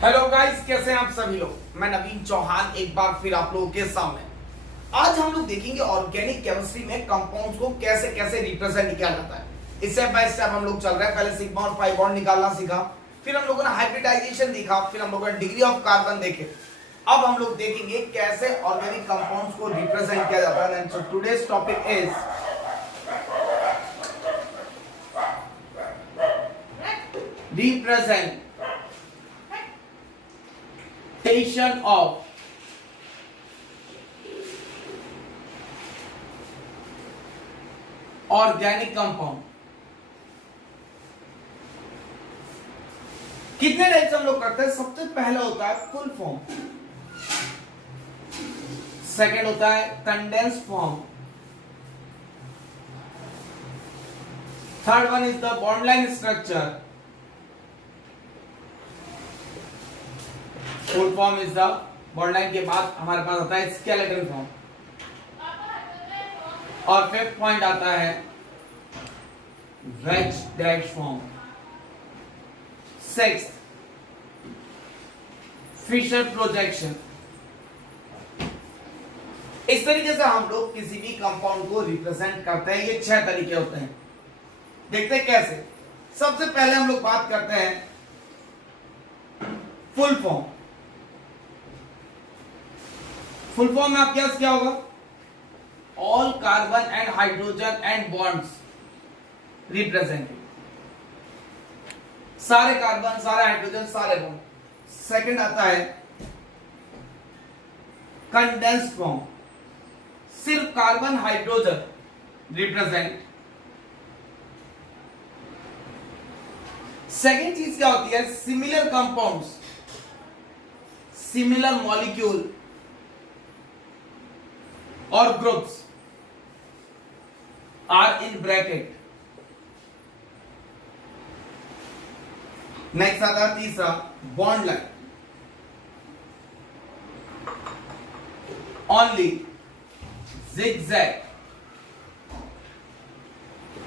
Hello guys, कैसे हैं आप सभी लोग। मैं नवीन चौहान एक बार फिर आप लोगों के सामने। आज हम लोग देखेंगे ऑर्गेनिक केमिस्ट्री में कंपाउंड्स को कैसे कैसे रिप्रेजेंट किया जाता है। स्टेप बाय स्टेप हम लोग चल रहे हैं। पहले सिग्मा और पाई बॉन्ड निकालना सीखा, फिर हम लोगों ने हाइब्रिडाइजेशन देखा, फिर हम लोगों ने डिग्री ऑफ कार्बन देखे। अब हम लोग देखेंगे कैसे ऑर्गेनिक कंपाउंड्स को रिप्रेजेंट किया जाता है। So today's topic is representation of organic compound. कितने टाइप्स हम लोग करते हैं। सबसे पहला होता है फुल फॉर्म, सेकंड होता है condense form, third one is the bond line structure, full form is the bond line के बाद हमारे पास आता है स्केलेटन फॉर्म, और फिफ्थ पॉइंट आता है wedge dash form, sixth Fischer projection. इस तरीके से हम लोग किसी भी कंपाउंड को रिप्रेजेंट करते हैं। ये 6 तरीके होते हैं। देखते हैं कैसे। सबसे पहले हम लोग बात करते हैं फुल फॉर्म। फुल फॉर्म में आपके पास क्या होगा? All carbon and hydrogen and bonds represented, सारे कार्बन, सारे हाइड्रोजन, सारे बॉन्ड। सेकंड आता है कंडेंस फॉर्म, सिर्फ कार्बन हाइड्रोजन रिप्रेजेंट। सेकंड चीज क्या होती है? सिमिलर कंपाउंड्स, सिमिलर मॉलिक्यूल और groups are in bracket. Next आता है तीसरा bond line, only zigzag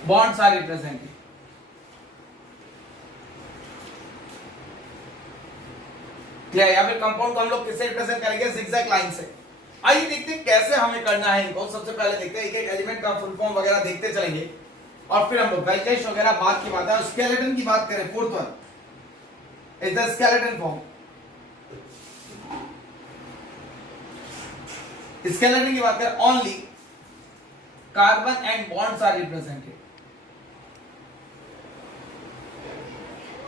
bonds are represented। Clear? या फिर कंपाउंड को हम लोग किससे रिप्रेजेंट करेंगे? zigzag लाइन से। आइए देखते हैं कैसे हमें करना है इनको। सबसे पहले देखते हैं एक एक एलिमेंट का फुल फॉर्म वगैरह देखते चलेंगे, और फिर हम लोग वेल्टेश वगैरह बात की बात है। स्केलेटन की बात करें, fourth one is the skeleton form. Skeleton की बात करें, only carbon and bonds are represented.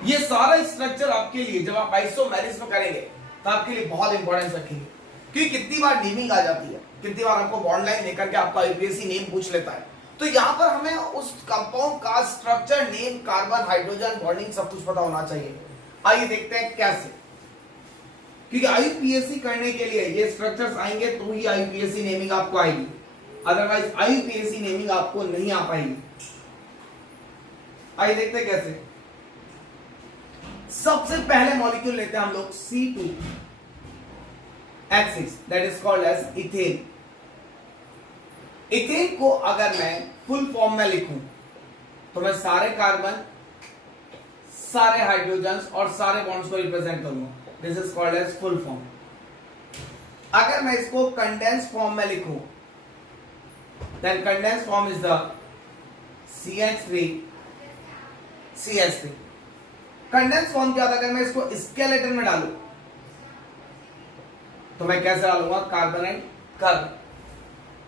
ये सारा स्ट्रक्चर आपके लिए जब आप आइसोमेरिज्म में करेंगे तो आपके लिए बहुत इंपॉर्टेंस रखेंगे, क्योंकि कितनी बार नेमिंग आ जाती है, कितनी बार आपको बॉन्ड लाइन देकर के आपका यूपीएससी नेम पूछ लेता है। तो यहां पर हमें उस कंपाउंड का structure, name, carbon, hydrogen, bonding सब कुछ पता होना चाहिए। आइए देखते हैं कैसे। क्योंकि आईयूपीएससी करने के लिए ये स्ट्रक्चर्स आएंगे तो ही आईयूपीएससी नेमिंग आपको आएगी, अदरवाइज आईयूपीएससी नेमिंग आपको नहीं आ पाएगी। आइए देखते हैं कैसे। सबसे पहले मॉलिक्यूल लेते हैं हम लोग C2H6, that is called as ethane. Ethane को अगर मैं फुल फॉर्म में लिखूं तो मैं सारे कार्बन, सारे हाइड्रोजन और सारे बॉन्ड्स को रिप्रेजेंट करूंगा। This is called as full form. अगर मैं इसको कंडेंस फॉर्म में लिखूं, then condense form is the CH3CH3। Condense form क्या होता है? अगर मैं इसको स्केलेटन में डालूं तो मैं कैसे डालूंगा? Carbon and carbon.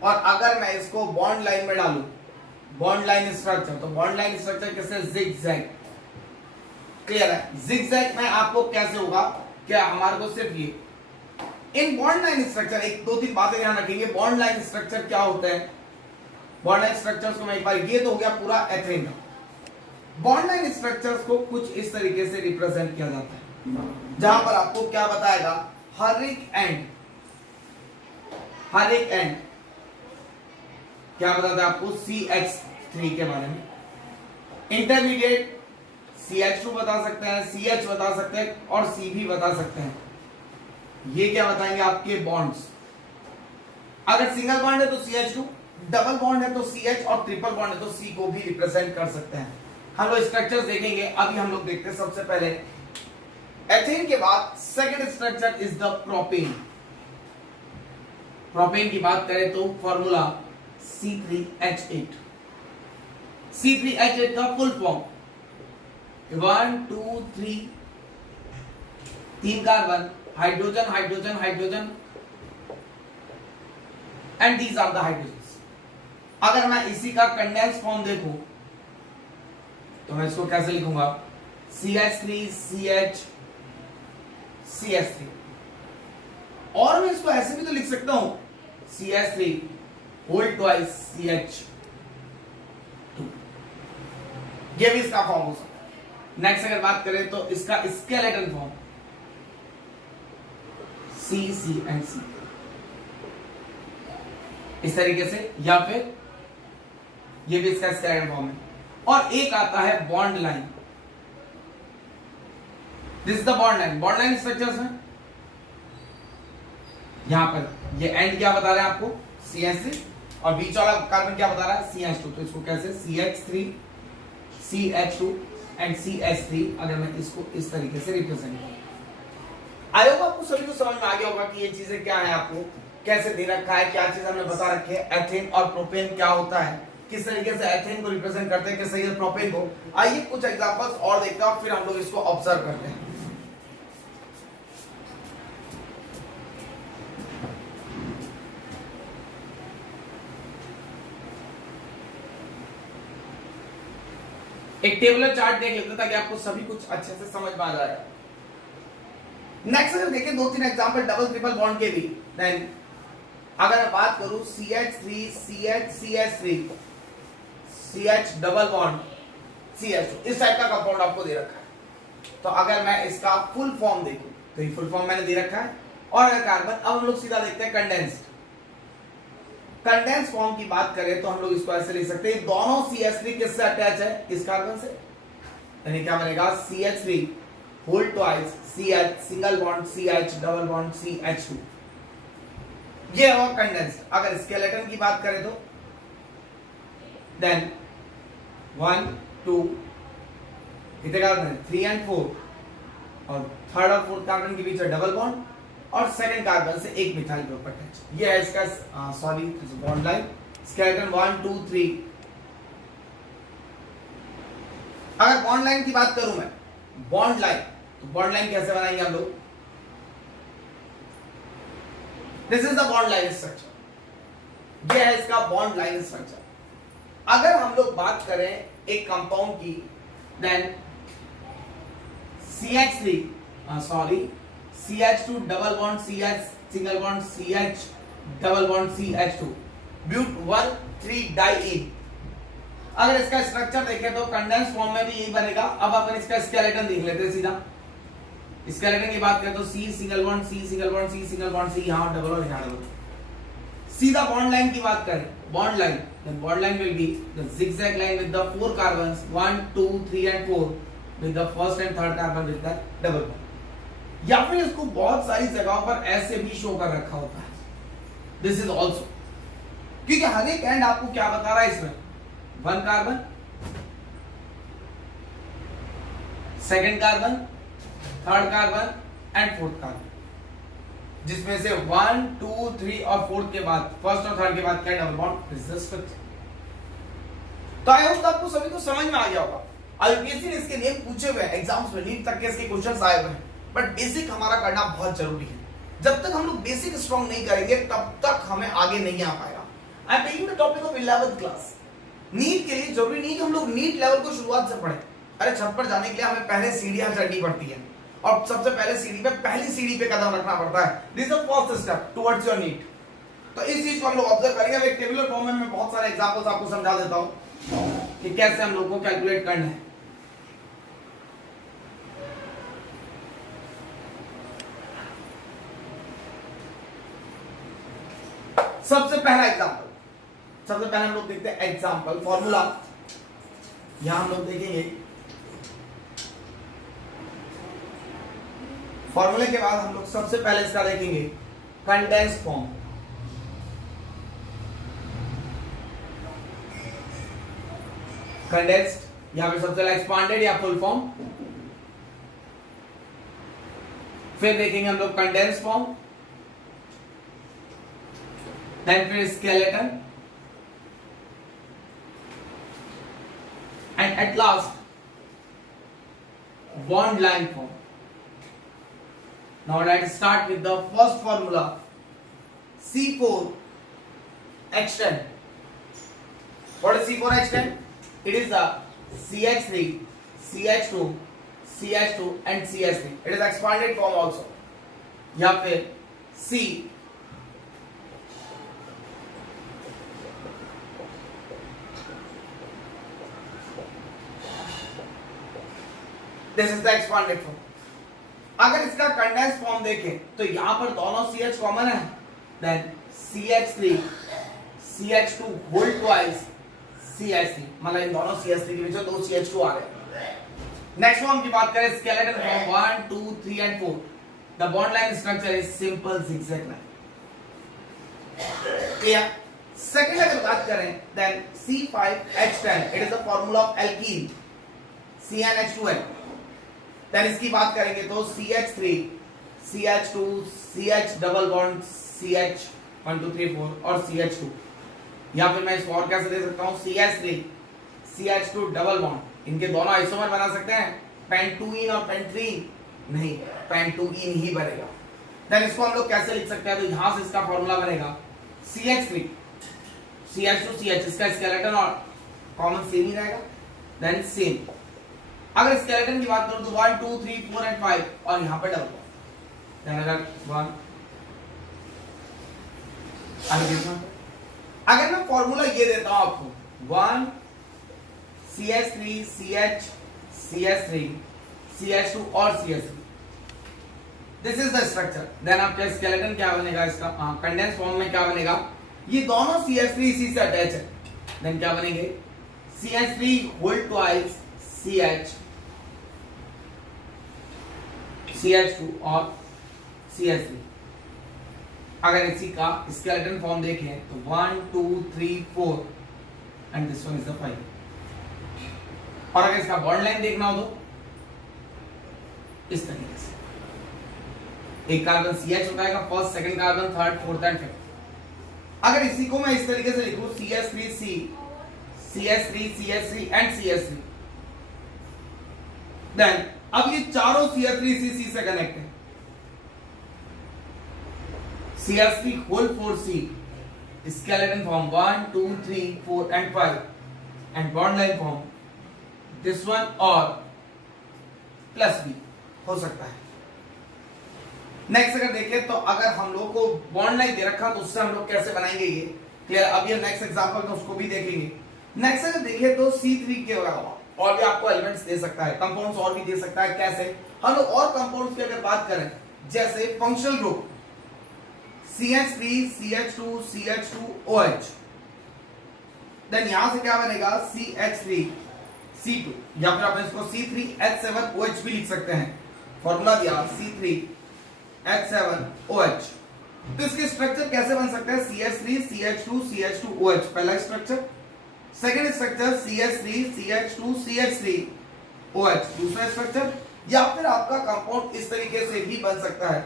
और अगर मैं इसको बॉन्ड लाइन में डालूं, बॉन्ड लाइन स्ट्रक्चर, तो बॉन्ड लाइन स्ट्रक्चर कैसे? जिगजैग। क्लियर है? जिगजैग में आपको कैसे होगा? क्या हमारे को सिर्फ ये इन बॉन्ड लाइन स्ट्रक्चर, एक दो तीन बातें ध्यान रखेंगे। बॉन्ड लाइन स्ट्रक्चर क्या होता है? बॉन्ड लाइन स्ट्रक्चर्स को मैं एक बार, ये तो हो गया पूरा एथेन का। बॉन्ड लाइन स्ट्रक्चर्स को कुछ इस तरीके से रिप्रेजेंट किया जाता है, जहां पर आपको क्या बताएगा? हर एक एंड क्या बताता है आपको? CH3 के बारे में। इंटरमीडिएट CH2 बता सकते हैं, CH बता सकते हैं, और C भी बता सकते हैं। ये क्या बताएंगे? आपके बॉन्ड्स। अगर सिंगल बॉन्ड है तो CH2, डबल बॉन्ड है तो CH, और ट्रिपल बॉन्ड है तो C को भी रिप्रेजेंट कर सकते हैं। हम लोग स्ट्रक्चर्स देखेंगे। अभी हम लोग देखते हैं सबसे पहले एथेन के बाद second structure is the propane. Propane की बात करें तो फॉर्मूला C3H8। C3H8 का फुल फॉर्म 1 2 3 तीन carbon, hydrogen hydrogen hydrogen and these are the hydrogens. अगर मैं इसी का कंडेंस फॉर्म देखूं तो मैं इसको कैसे लिखूंगा, CH3 CH CH3। और मैं इसको ऐसे भी तो लिख सकता हूं CH3 होल ट्वाइस CH2। ये भी इसका फॉर्म हो सकता है। नेक्स्ट अगर बात करें तो इसका स्केलेटन फॉर्म CCNC इस तरीके से, या फिर ये भी इसका स्केलेटन फॉर्म है। और एक आता है bond line. This is the bond line. Bond line structures में यहां पर ये एंड क्या बता रहा है आपको CH3 और बीच वाला कार्बन क्या बता रहा है CH2। तो इसको कैसे CH3 CH2 एंड CH3 अगर मैं इसको इस तरीके से रिप्रेजेंट करूं। आई होप आपको सभी को समझ में आ गया होगा कि ये चीजें क्या है, आपको कैसे दे रखा है, क्या चीज हमने बता रखी है, एथेन और प्रोपेन क्या होता है, किस तरीके से एथेन को रिप्रेजेंट करते हैं, किस तरीके से प्रोपेन को। आइए कुछ एग्जांपल्स और देखते हैं, फिर हम लोग इसको ऑब्जर्व करते हैं। एक टेबुलर चार्ट देख लेते हैं ताकि आपको सभी कुछ अच्छे से समझ में आ जाए। नेक्स्ट अगर देखें दो तीन एग्जांपल डबल ट्रिपल बॉन्ड के भी, देन अगर मैं बात करूं CH3 CH CH3 CH double bond CH2, इस टाइप का कंपाउंड आपको दे रखा है। तो अगर मैं इसका फुल फॉर्म देखूं तो ये फुल फॉर्म मैंने दे रखा है। और अगर कार्बन, अब हम लोग सीधा देखते हैं कंडेंस्ड। कंडेंस फॉर्म की बात करें तो हम लोग इसको ऐसे लिख सकते हैं, दोनों CH3 किससे अटैच है, इस कार्बन से, यानी क्या बनेगा CH3 whole twice CH single bond CH double bond CH2। ये है कंडेंस्ड। अगर स्केलेटन की बात करें तो देन 1 2 कितने कार्बन है 3 एंड 4 और थर्ड और फोर्थ कार्बन के बीच डबल बॉन्ड और सेकंड कार्बन से एक मिथाइल ग्रुप अटैच। ये है इसका बॉन्ड लाइन। स्केलेटन 1 2 3। अगर बॉन्ड लाइन की बात करूं मैं, बॉन्ड लाइन, तो बॉन्ड लाइन कैसे बनाएंगे हम लोग, this is the bond line structure. ये है इसका बॉन्ड लाइन स्ट्रक्चर। अगर हम लोग बात करें एक कंपाउंड की, then CH2 double bond CH single bond CH double bond CH2 buta 1 3 diene. अगर इसका स्ट्रक्चर देखें तो कंडेंस फॉर्म में भी यही बनेगा। अब अपन इसका स्केलेटन देख लेते हैं सीधा। स्केलेटन की बात करें तो C single bond C single bond C single bond C, यहां डबल और यहां डबल। सीधा बॉन्ड लाइन की बात करें, bond line, then bond line will be the zigzag line with the 4 carbons 1 2 3 and 4 with the first and third carbon with the double bond। या फिर इसको बहुत सारी जगहों पर ऐसे भी शो कर रखा होता है। दिस इज ऑल्सो, क्योंकि हर एक एंड आपको क्या बता रहा है इसमें, 1 carbon, second carbon, third carbon and fourth carbon, जिसमें से 1 2 3 और 4 के बाद, फर्स्ट और थर्ड के बाद क्या double bond. This is structure. तो आई होप आपको सभी को समझ में आ गया होगा। आईयूपीएससी ने इसके नेम पूछे हुए हैं, एग्जाम्स में नीट तक के इसके क्वेश्चंस आए हुए हैं, बट बेसिक हमारा करना बहुत जरूरी है। जब तक हम लोग बेसिक स्ट्रॉन्ग नहीं करेंगे तब तक हमें आगे नहीं आ पाएगा। I am taking the topic of 11th class. NEET के लिए जरूरी नहीं कि हम लोग नीट लेवल को शुरुआत से पढ़ें। अरे छत पर जाने के लिए हमें पहले सीढ़ियां चढ़नी पड़ती है और सबसे पहले सीढ़ी पे, पहली सीढ़ी पे कदम रखना पड़ता है। This is the first step towards your NEET. तो इस चीज को हम लोग ऑब्जर्व करेंगे। एक टेबुलर फॉर्म में मैं बहुत सारे एग्जांपल्स आपको समझा देता हूं कि कैसे हम लोगों को कैलकुलेट करना है। सबसे पहला एग्जांपल, सबसे पहले हम लोग देखते हैं एग्जांपल फॉर्मूला। यहां हम लोग देखेंगे फॉर्मूले के बाद हम लोग सबसे पहले इसका देखेंगे कंडेंस फॉर्म। कंडेंस्ड या फिर सबसे पहले एक्सपांडेड या फुल फॉर्म। फिर देखेंगे हम लोग कंडेंस फॉर्म, देन फिर skeleton, and at last bond line form. Now let's start with the first formula, C4H10. What is C4H10? It is the CH3, CH2, CH2 and CH3. It is expanded form also. या फिर C this is the expanded form. अगर इसका condense form देखें तो यहां पर दोनों CH common है, then CH3 CH2 whole twice CH3, मतलब इन दोनों CH3 के बीच में दो CH2 आ गए। नेक्स्ट फॉर्म की बात करें skeleton form 1 2 3 and 4, the bond line structure is simple zigzag line. Clear? Second अगर बात करें then C5H10, it is the formula of alkene CnH2n। देन इसकी बात करेंगे तो CH3 CH2 CH double bond CH 1 2 3 4 और CH2, या फिर मैं इसको और कैसे दे सकता हूं CH3 CH2 डबल बॉन्ड, इनके दोनों आइसोमर बना सकते हैं, पेंटूइन और पेंट्रीन नहीं, पेंटूइन ही बनेगा। देन इसको हम लोग कैसे लिख सकते हैं, तो यहां से इसका फार्मूला बनेगा CH3 CH2 CH, इसका स्केलेटन और कॉमन सेम ही रहेगा, देन सेम। अगर स्केलेटन की बात करूं तो 1 2 3 4 एंड 5 और यहां पर डबल बॉन्ड, अगर 1 अगर मैं फॉर्मूला ये देता हूं आपको 1 CH3 CH CH3 CH2 और CH3, this is the structure. Then आपका स्केलेटन क्या बनेगा, इसका कंडेंस फॉर्म में क्या बनेगा, ये दोनों CH3 इसी से अटैच है, देन क्या बनेंगे CH3 whole twice CH CH2 और CH3। अगर इसी का स्केलेटन फॉर्म देखें तो 1 2 3 4 and this one is the 5। और अगर इसका बॉन्ड लाइन देखना हो तो इस तरीके से एक कार्बन CH उठाएगा, first second carbon third fourth and fifth. अगर इसी को मैं इस तरीके से लिखूं CH3C CH3 CH3 and CH3, then अब ये चारों CH3C से कनेक्ट है, CH3 whole 4C, skeleton form 1 2 3 4 and 5 and bond line form this one और प्लस B हो सकता है। नेक्स्ट अगर देखें तो अगर हम लोग को बॉन्ड लाइन दे रखा तो उससे हम लोग कैसे बनाएंगे ये क्लियर, अब ये नेक्स्ट एग्जांपल में उसको भी देखेंगे। नेक्स्ट अगर देखें तो C3 के अलावा और भी आपको एलिमेंट्स दे सकता है, कंपाउंड्स और भी दे सकता है। कैसे हम लोग और कंपाउंड्स की अगर बात करें जैसे functional group CH3 CH2 CH2 OH, then यहां से क्या बनेगा CH3 C2, या फिर आप इसको C3H7OH भी लिख सकते हैं, फॉर्मूला दिया C3H7OH। तो इसके स्ट्रक्चर कैसे बन सकते हैं CH3 CH2 CH2OH पहला structure, second structure CH3 CH2 CH3OH दूसरा स्ट्रक्चर, या फिर आपका कंपाउंड इस तरीके से भी बन सकता है,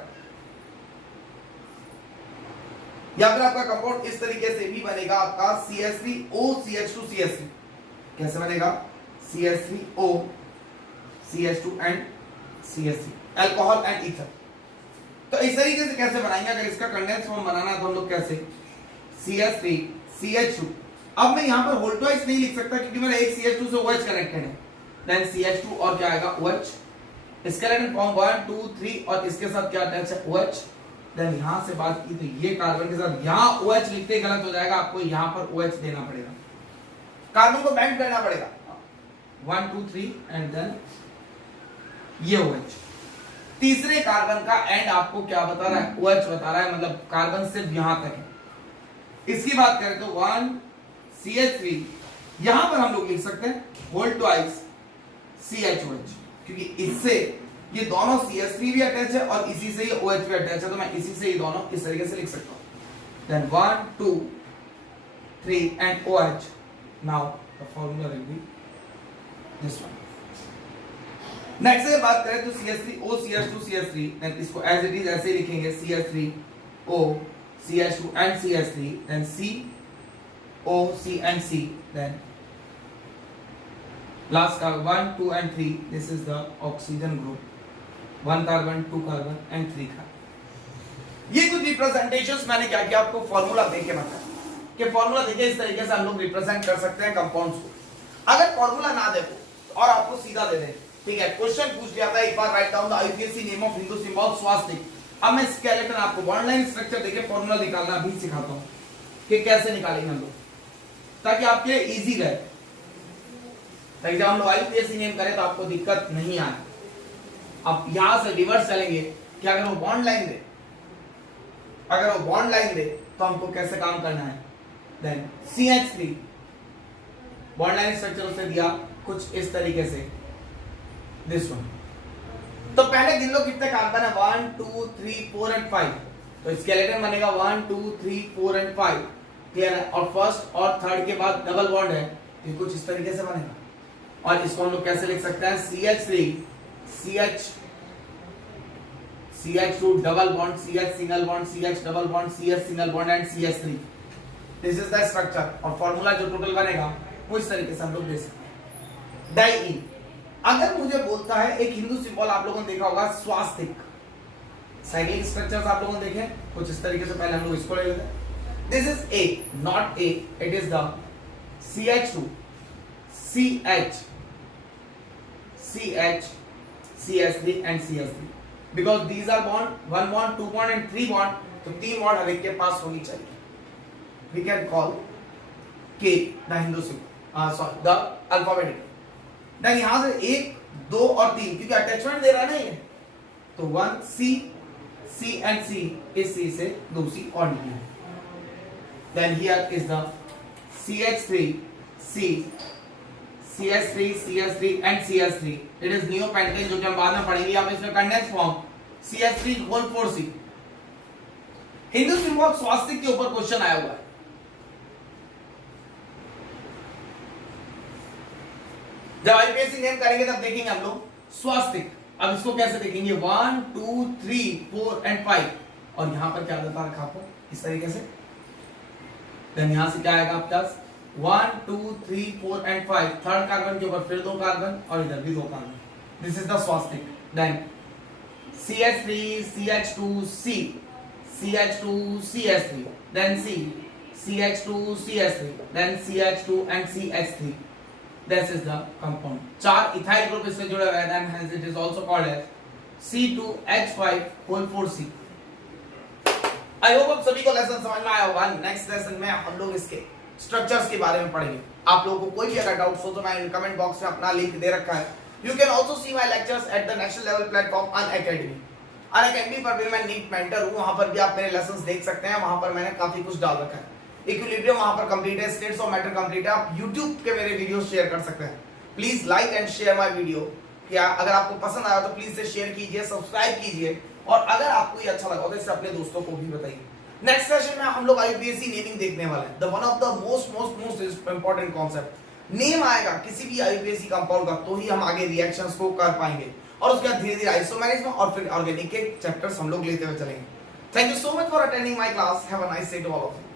या फिर आपका कंपाउंड इस तरीके से भी बनेगा आपका CH3O CH2 CH3। कैसे बनेगा CH3O CH2 and CH3, alcohol and ether. तो इस तरीके से कैसे बनाएंगे, अगर इसका कंडेंस फॉर्म बनाना है तो हम लोग कैसे CH3 CH2, अब मैं यहां पर होल ट्वाइस नहीं लिख सकता क्योंकि मेरा एक CH2 से OH कनेक्टेड है, देन CH2 और क्या आएगा OH, स्केलेटन फॉर्म 1 2 3 और इसके साथ क्या अटैच है OH। देन यहां से बात की तो ये कार्बन के साथ यहां OH लिखते ही गलत हो जाएगा, आपको यहां पर OH देना पड़ेगा, कार्बन को बैंड करना पड़ेगा 1 2 3 एंड देन ये OH। तीसरे कार्बन का एंड आपको क्या बता रहा है OH बता रहा है, मतलब कार्बन सिर्फ यहां तक है। इसकी बात करें तो 1 CH3 यहां पर हम लोग लिख सकते हैं होल ट्वाइस CHOH, क्योंकि इससे ये दोनों CH3 भी अटैच है और इसी से ये OH भी अटैच है, तो मैं इसी से ये दोनों इस तरीके से लिख सकता हूं। Then 1 2 3 and OH, now the formula will be this one. Next अगर बात करें तो CH3O CH2 CH3, देन इसको एज इट इज ऐसे ही लिखेंगे CH3O CH2 and CH3, then CO C and C, then last carbon 1 2 and 3, this is the oxygen group, 1 carbon 2 carbon and 3 carbon. ये कुछ representations मैंने क्या किया आपको फॉर्मूला देके बताया कि फॉर्मूला देके इस तरीके से हम लोग रिप्रेजेंट कर सकते हैं कंपाउंड्स को। अगर फॉर्मूला ना देखो और आपको सीधा दे दें, ठीक है, क्वेश्चन पूछ लिया था एक बार, right down the IPSC name of Hindu symbol swastika. अब मैं स्केलेटन आपको बॉन्ड लाइन स्ट्रक्चर देके फॉर्मूला निकालना भी सिखाता हूं कि कैसे निकालेंगे हम लोग, ताकि आपके लिए इजी रहे, ताकि जब हम लोग आईपीएससी नेम करें तो आपको दिक्कत नहीं आए। अब यहां से रिवर्स चलेंगे कि अगर वो बॉन्ड लाइन दे, अगर वो बॉन्ड लाइन दे तो हमको कैसे काम करना है। Then CH3 bond line structure उसने दिया कुछ इस तरीके से, दिस वन। तो पहले गिन लो कितने कार्बन है, 1 2 3 4 एंड 5, तो स्केलेटन बनेगा 1 2 3 4 एंड 5, क्लियर है। और फर्स्ट और थर्ड के बाद डबल बॉन्ड है, ये कुछ इस तरीके से बनेगा। और इसको हम लोग कैसे लिख सकते हैं, CH3 CH2 double bond, CH single bond, CH double bond, CH single bond and CH3, this is the structure. और फॉर्मूला जो टोटल बनेगा वो इस तरीके से हम लोग दे सकते हैं। डाइईन, अगर मुझे बोलता है एक हिंदू सिंबल आप लोगों ने देखा होगा स्वास्तिक, साइक्लिक स्ट्रक्चर्स आप लोगों ने देखे कुछ इस तरीके से, पहले हम लोग इसको ले लेते हैं। This is A, not A, it is the CH2 CH CH3 and CH3, because these are bond, 1 bond 2 bond and 3 bond, तो 3 बॉन्ड हर एक के पास होनी चाहिए। We can call K the Hindu symbol, sorry the alphabetical। Then यहां से 1 2 और 3 क्योंकि attachment दे रहा है ना ये, तो 1 C and C, इस C से दूसरी क्वांटिटी है। Then here is the CH3 CH3 and CH3, it is neopentane, जो कि हम बाद में पढ़ेंगे। आप इसमें condense form CH3 whole 4C। Hindu symbol swastika के ऊपर क्वेश्चन आया हुआ है, जब आईपीएससी नेम करेंगे तब देखेंगे हम लोग स्वास्तिक। अब इसको कैसे देखेंगे, 1 2 3 4 एंड 5, और यहां पर क्या देता रखा आपको इस तरीके से। देन यहां से क्या आएगा आपके पास 1 2 3 4 एंड 5, थर्ड कार्बन के ऊपर फिर 2 कार्बन और इधर भी 2 कार्बन, दिस इज द स्वास्तिक। Then CH3 CH2 C CH2 CH3, then C CH2 CH3, then CH2 and CH3, this is the compound। 4 ethyl group इससे जुड़े हुए हैं, then hence it is also called as C2H5 whole 4C। I hope आप सभी को lesson समझ में आया होगा। नेक्स्ट लेसन में हम लोग इसके स्ट्रक्चर्स के बारे में पढ़ेंगे। आप लोगों को कोई भी अगर डाउट्स हो तो मैं कमेंट बॉक्स में अपना लिंक दे रखा है। You can also see my lectures at the national level platform Unacademy पर भी मैं नीट मेंटर हूं, वहां पर भी आप मेरे लेसंस देख सकते हैं। वहां पर मैंने काफी कुछ डाल रखा है। इक्विलिब्रियम वहां पर कंप्लीट है, स्टेट्स ऑफ मैटर कंप्लीट है। आप YouTube के मेरे वीडियो शेयर कर सकते हैं। Please like and share my video. क्या अगर आपको पसंद आया तो प्लीज से शेयर कीजिए, सब्सक्राइब कीजिए, और अगर आपको ये अच्छा लगा तो इसे अपने दोस्तों को भी बताइए। नेक्स्ट सेशन में हम लोग आईपीएससी नेमिंग देखने वाले हैं, the one of the most important concept. Name आएगा किसी भी आईपीएससी कंपाउंड का तो ही हम आगे रिएक्शंस को कर पाएंगे, और उसके बाद धीरे धीरे आइसोमेरिज्म और फिर ऑर्गेनिक के चैप्टर्स हम लोग लेते हुए चलेंगे। Thank you so much for attending my class. Have a nice day to all of you.